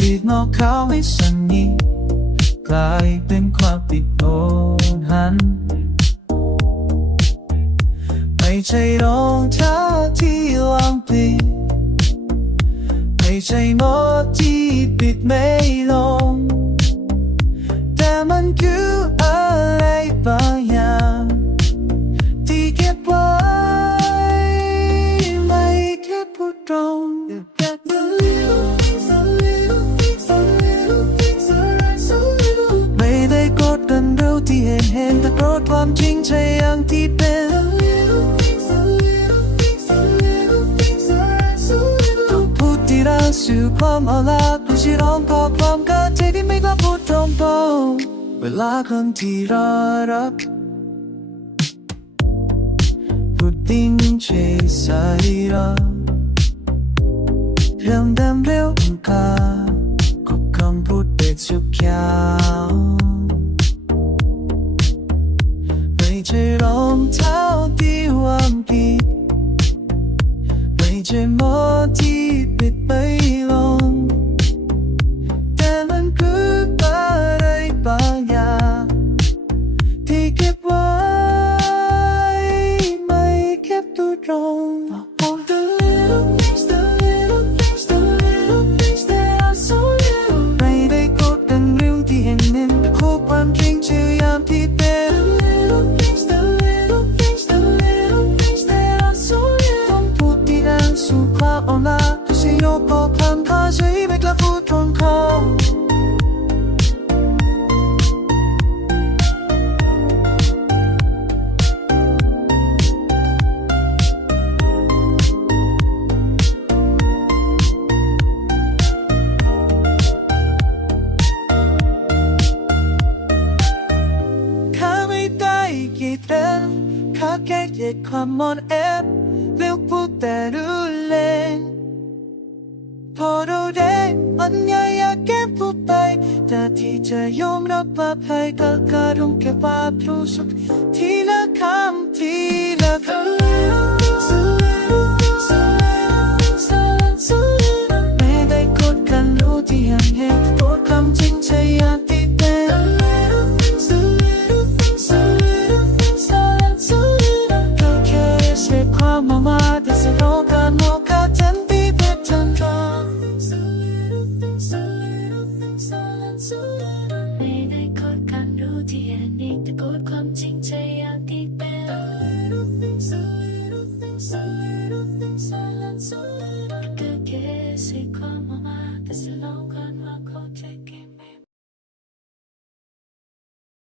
ปีกนอกเขาให้สันนิกลายเป็นความติดโอนหันไม่ใช่รองเท้าที่วางผิดไม่ใช่หมดที่ปิดไม่ลงแต่มันคืออะไรบางอย่างที่เก็บไว้ไม่แค่พูดตรงไม่ได้กดกันเร็วที่เห็นแต่โกรธความจริงใช่อย่างที่เป็นต้องพูดที่รักสู่ความเอาละผู้ที่ร้องขอความกระใจที่ไม่กล้าพูดตรงๆเวลาคนที่รอรับพูดติ้งเฉยใสเรื่องเดิมเร็วกาก็คำพูดเด็ดสุดยาวไม่ใช่รองเท้าที่วางผิดไม่ใช่หมอที่ปิดไม่ลงแต่มันคืออะไรบางอย่างที่เก็บไว้ไม่เก็บตัวตรง ไม่ได้กดดันเรื่องที่เห็นแต่พูดความจริงชื่อยามที่เป็นต้องพูดที่ดังสู่ความเอาละที่ใช่โยกพอความพาใช้ไม่กล้าพูดตรงเขาข้าแค่เหยียดความมอนแอบเลือกพูดแต่รู้เล่นพอเราได้มันอยากแก้พูดไปแต่ที่จะยอมรับว่าภัยก็ต้องแค่ความรู้สึกทีละคำทีละคำไม่ได้กดกันรู้ที่ยังเห็นตัวคำจริงใช่อย่างที่เป็นความมาแต่สิ่งโลกาโลกาฉันที่เป็นฉันรอไม่ได้กดกันรู้ที่เห็นอีกแต่กดความจริงใจอย่างที่เป็นก็แค่สิ่งความมาแต่สิ่งโล